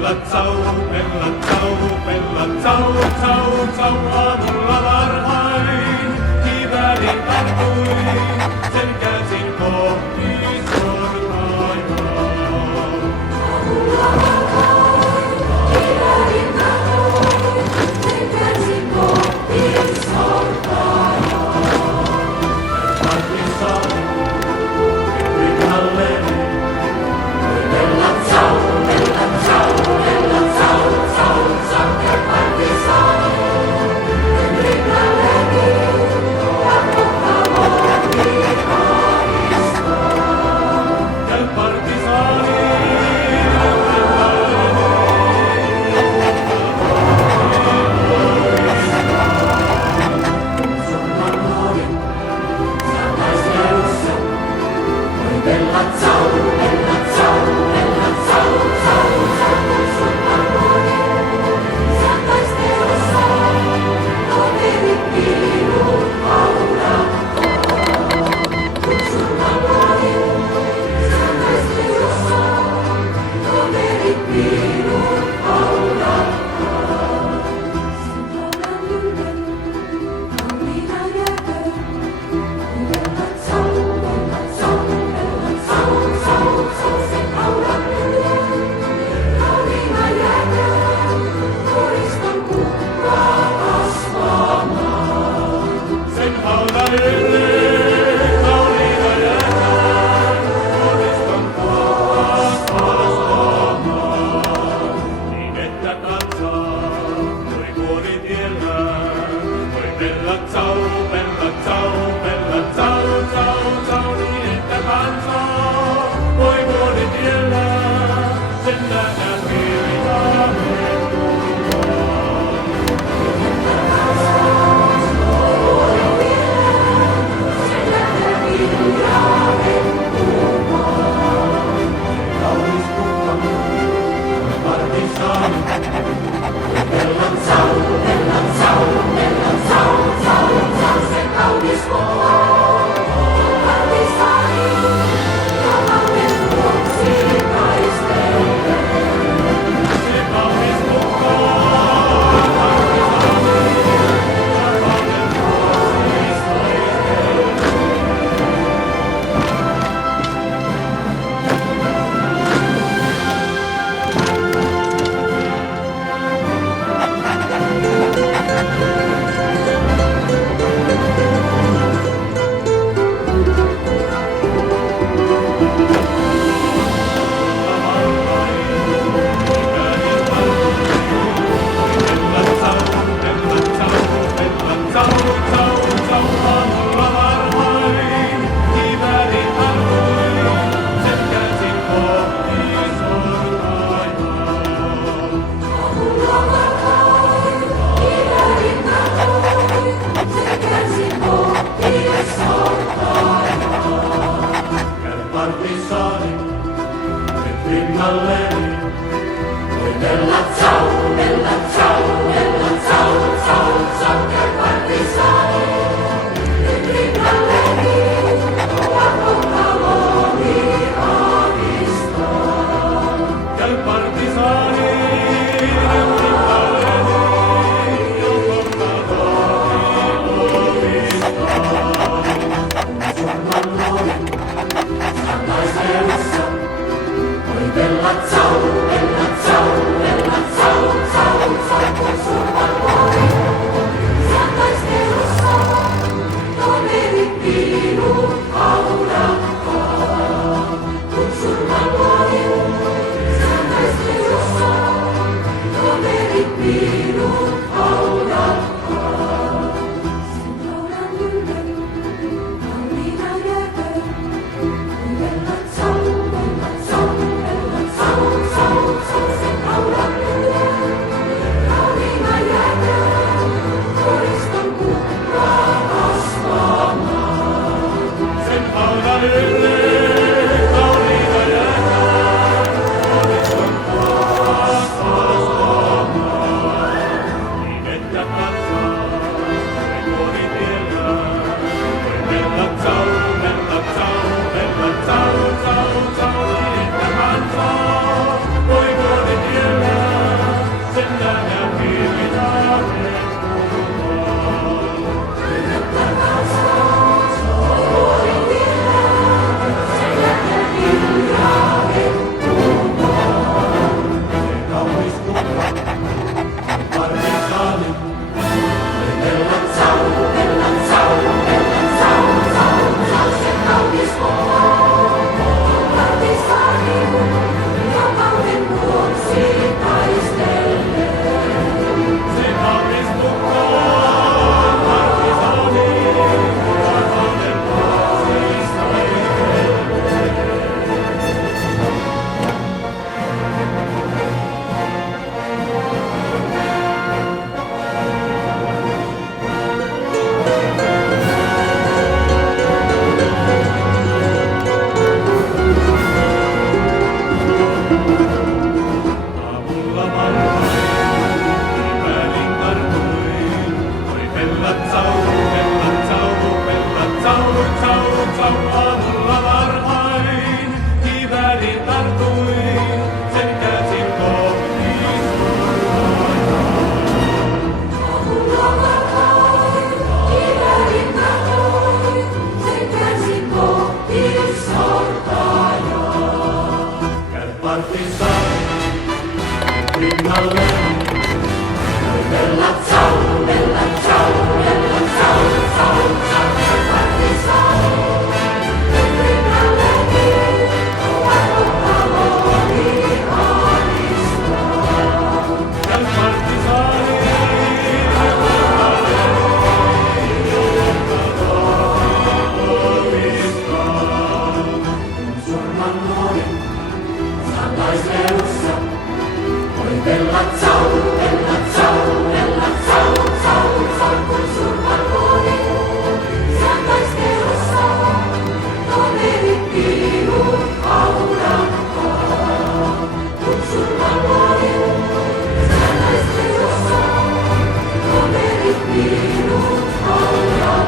Bella Zau, Bella Zau, Zau, Zau, aamulla varhain. Kiväärin tartuin, sen käsin kohti sortaivaan. Aamulla varhain, kiväärin tartuin, sen käsin kohti sortaivaan. Partisani, rinnalleni. Bella Zau, Bella Zau, Bella Zau, Zau, Zau, käy partisani. Rinnalleni, rakkautta voimin aavistaa. Käy partisani, Bella Zau, Bella Zau, Bella Zau, Zau, Zau, kun surman luonin. Sä taistelussa, toverit minut aurattaa. Kun surman luonin, sä taistelussa, toverit minut aurattaa. Sen laulan ylden, kauniina jääköön. Bella Zau, Bella Zau, Bella Zau, Zau, Zau, sen laulan ylden. Kauniina jääköön, koriston kukkaa kasvamaan. sen haudan ylle, kauniina jääkään, koriston kukkaa kasvamaan. Niin että kansaa voi vuoritiellään, voi Bella Zau, Bella Zau, Bella Zau, Zau, Zau, niin että kansaa voi vuoritiellään, sen nähdään virtaamme tullaan. Kaunis kukka, partisani. Bella Zau, Bella Zau, Bella Zau, Zau, Zau, sen kaunis kukka. Partisani, vapauden vuoksi taistellen. Se kaunis kukka, Aamulla varhain, kiväärin tartuin, sen käsin kohti sortaivaan. partisani, nyt rinnalleni. Oi Bella Zau, Bella Zau, Bella Zau, Zau, Zau, käy partisani. Nyt rinnalleni, rakkautta voimin aavistaa. Käy partisani, rinnalleni, johonka voimistaa. Surman luonin, sä taistelussa. Oi Bella Zau, Bella Zau, Bella Zau, Zau, Zau, kun surman luonin. Sä taistelussa, toverit minut aurattaa. Kun surman luonin, sä taistelussa, toverit minut aurattaa. Sen laulan ylden, kauniina jääköön. Bella Zau, Bella Zau, Bella Zau, Zau, Zau, sen laulan rinnalleni. Bella ciao, bella ciao, bella ciao, ciao, ciao, sei partigiano. Mentre tra le vie, quando cavoli Del partigiani, Giornalone, Santa Isleusa, poi bella ciao, bella ciao, bella ciao, ciao, ciao, col giornalone, Santa Isleusa, non eri più paura, col giornalone, Santa Isleusa, non eri più paura.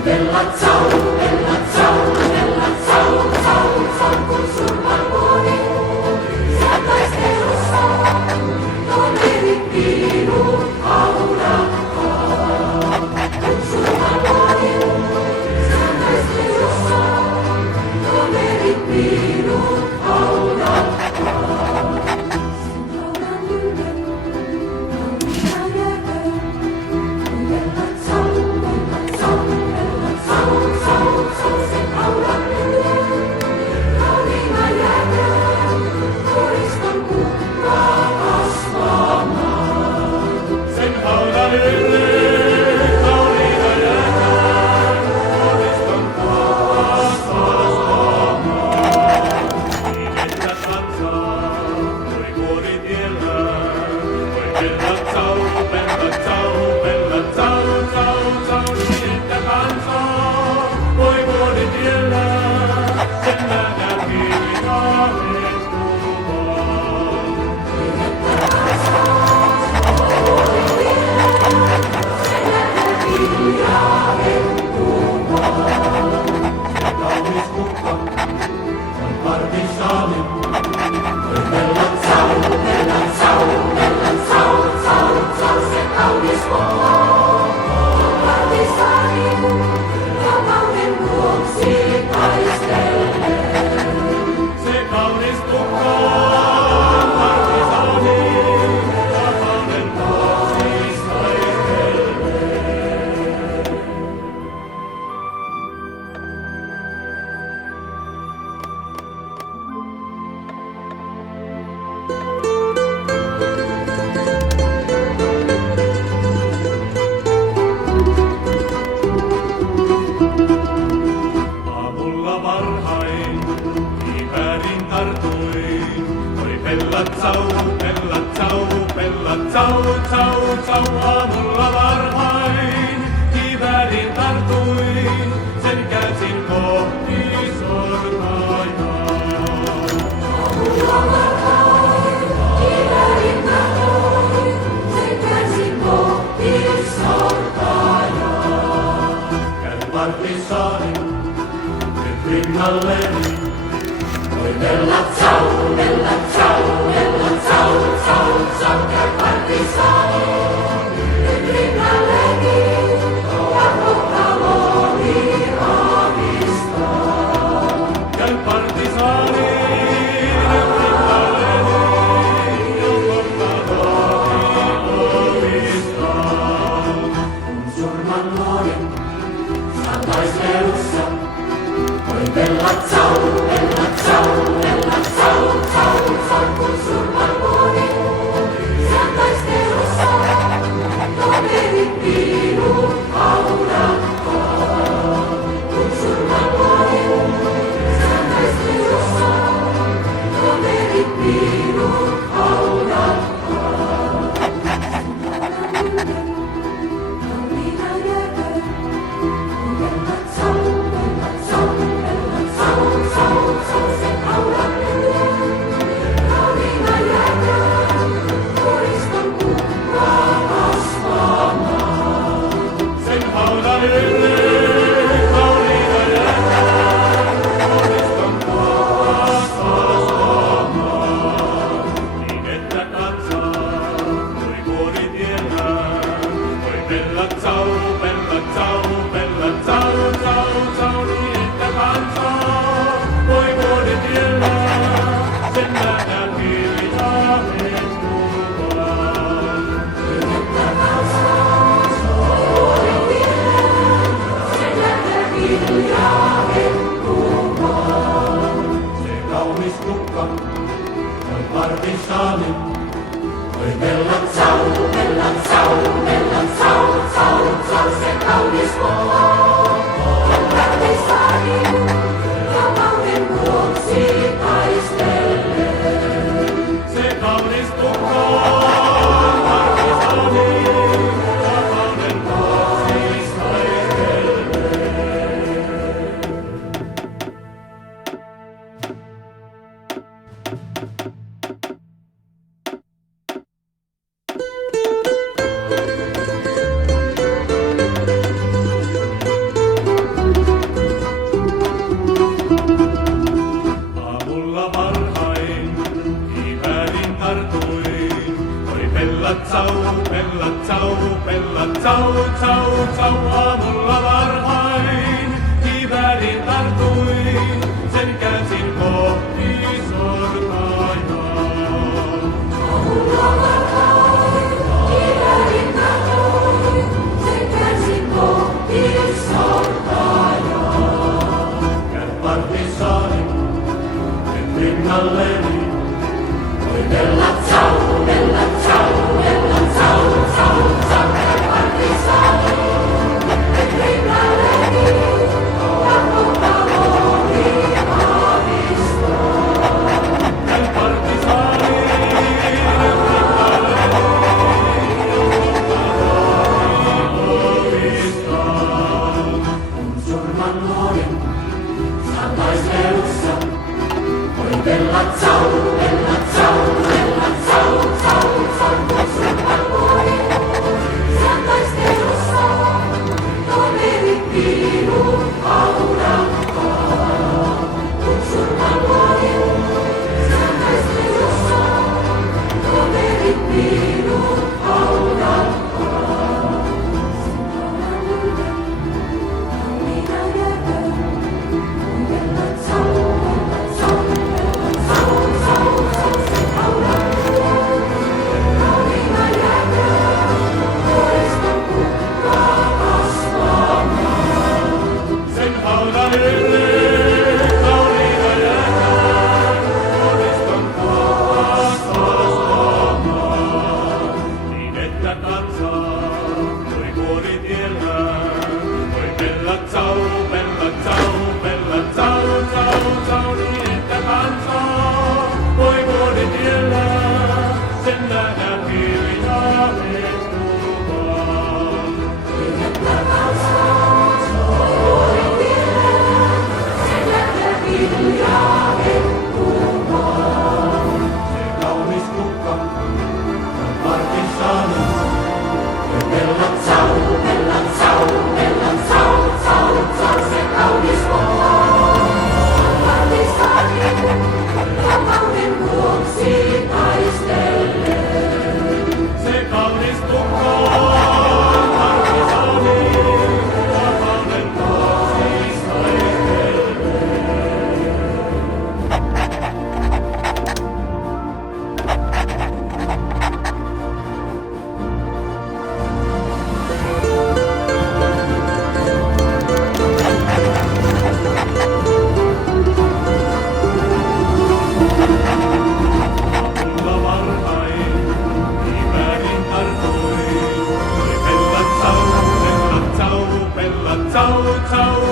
Bella ciao, bella ciao, bella ciao, ciao, ciao, col giornalone, Santa Isleusa, non eri più paura, col giornalone, Santa Isleusa, non eri più paura. Sembra una nube, non una neve, bella ciao, bella ciao, bella ciao, ciao, ciao, sembra una nube, carina lieve, Krishna Buddha Asmana. sen haudanille, kauniina jäädään, koriston niin että kansaa, voi kuoritiellä, voi bella ciao, bella ciao, bella ciao, ciao, ciao, niin että kansaa, voi kuoritiellä, sen nähdään kivikaaret kuvaan. Kaunis kukka, on partisaani. Bella ciao, bella ciao, bella ciao, ciao, ciao, se kaunis kukka. partisaani, nyt rinnalleni. Oi bella ciao, bella ciao, bella ciao, ciao, ciao, che partigiani, nyt rinnalleni, ja kohtaloni ravistaa. Käy partisaani, nyt rinnalleni, ja kohtaloni omistaa. Kun surman luodin, saan taistelussa. Oi bella ciao, bella ciao, bella ciao, ciao, ciao, kun surman luodin, saan taistelussa. Toverit minut haudattaa. Kun surman luodin, saan taistelussa. Toverit minut haudattaa. Kauniina jääköön. Bella ciao, bella ciao, bella ciao, ciao, ciao, se kaulan lyhyen. Kauniina jääköön, puriston kukkaa kasvamaan. Sen haudan ylle, kauniina jääkään, puriston kukkaa kasvamaan. Niin että kansaa voi vuoritiellään, voi bella ciao, bella ciao, bella ciao, ciao, ciao, niin että kansaa voi vuoritiellään, sen nähdään hiljaa hetkuvaan. Että kansaa voi vielä, sen nähdään hiljaa hetkumaan. Se kaunis kukka on partisaani, Oi bella ciao, bella ciao, bella ciao, ciao, ciao, se kaunis kukka on partisaani, ja kauden vuoksi taistelee. se kaunis kukka on partisaani, vapauden vuoksi taistelee. Aamulla varhain kiväärin tartuin. Oi bella ciao, bella ciao, bella ciao, ciao, ciao. Aamulla varhain kiväärin tartuin. Sen käänsin kohti sortaajaa. Aamulla varhain kiväärin tartuin, sen käänsin kohti sortaajaa. Käy partisaani, nyt rinnalleni. Oi bella ciao, bella ciao, bella ciao, ciao, ciao, che partigiani, e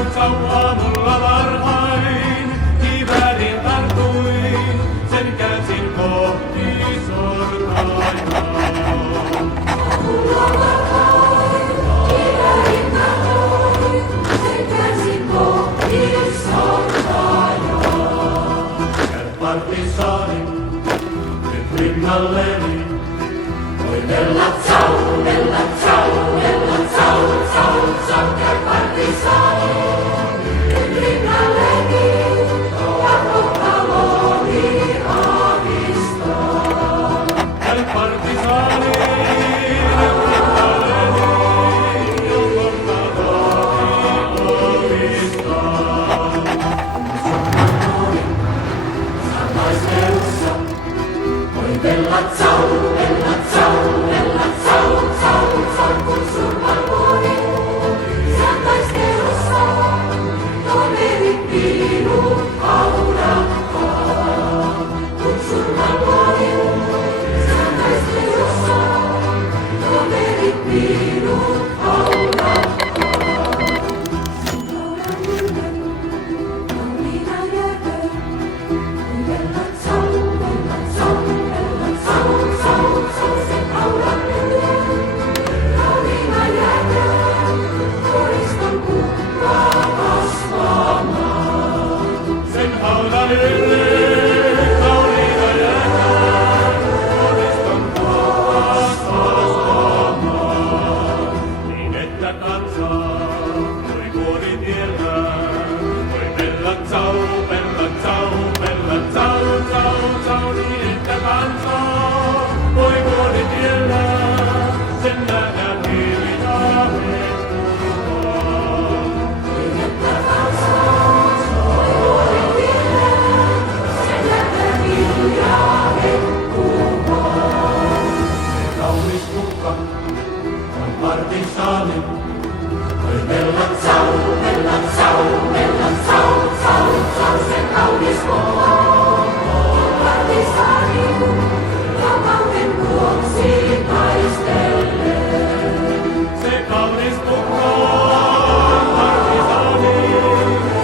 tsau, aamulla varhain. Kiväärin tartuin, sen käsin kohti sortainaan. Partisaani, nyt rinnalleni. Oi bella ciao, bella ciao, bella ciao, ciao, ciao, käy partisaani. Nyt rinnalleni, ja kohtaloni aavistaa. Käy partisaani, nyt rinnalleni, ja kohtaloni aavistaa. Taistelussa, oi bella ciao, bella ciao, bella ciao, ciao, ciao, kun surman luoni. Sä taistelussa, toverit minut aurattaa. Kun surman luoni, sä taistelussa, toverit minut aurattaa. Kauniina jääköön. Bella ciao, bella ciao, bella ciao, ciao, ciao, se kaulan lyö. Kauniina jääköön, koriston kukkaa kasvamaan. Sen haudan ylle, kauniina jääkään, koriston kukkaa kasvamaan. Niin että kansaa voi kuoritiellään, voi bella ciao, bella ciao, bella ciao, ciao, ciao, niin että kansaa voi kuoritiellään, sen nähdään hiljaa hetkukaan. Niin että kansaa voi kuoritiellään, sen nähdään hiljaa hetkukaan. Kaunis kukka on partisaani. Oi bella ciao, bella ciao, bella ciao, ciao, ciao, se kaunis kukka on partisaani, vapauden vuoksi taistelleen. Se kaunis kukka on partisaani,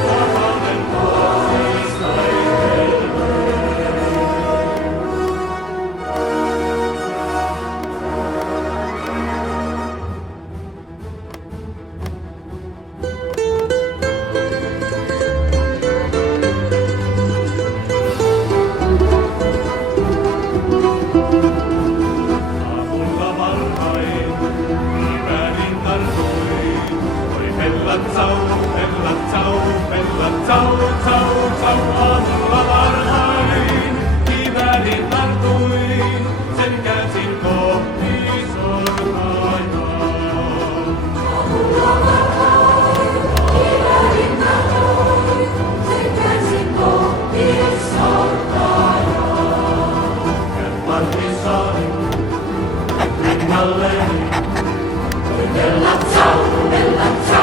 vapauden vuoksi taistelleen. Aamulla varhain, kiväärin tartuin. Oi bella ciao, bella ciao, bella ciao, ciao, ciao. Aamulla varhain, kiväärin tartuin. Sen käsin kohti sortainaan. Aamulla varhain, kiväärin tartuin, sen käsin kohti sortainaan. Käy partisaani, rinnalleni. Oi bella ciao, bella ciao.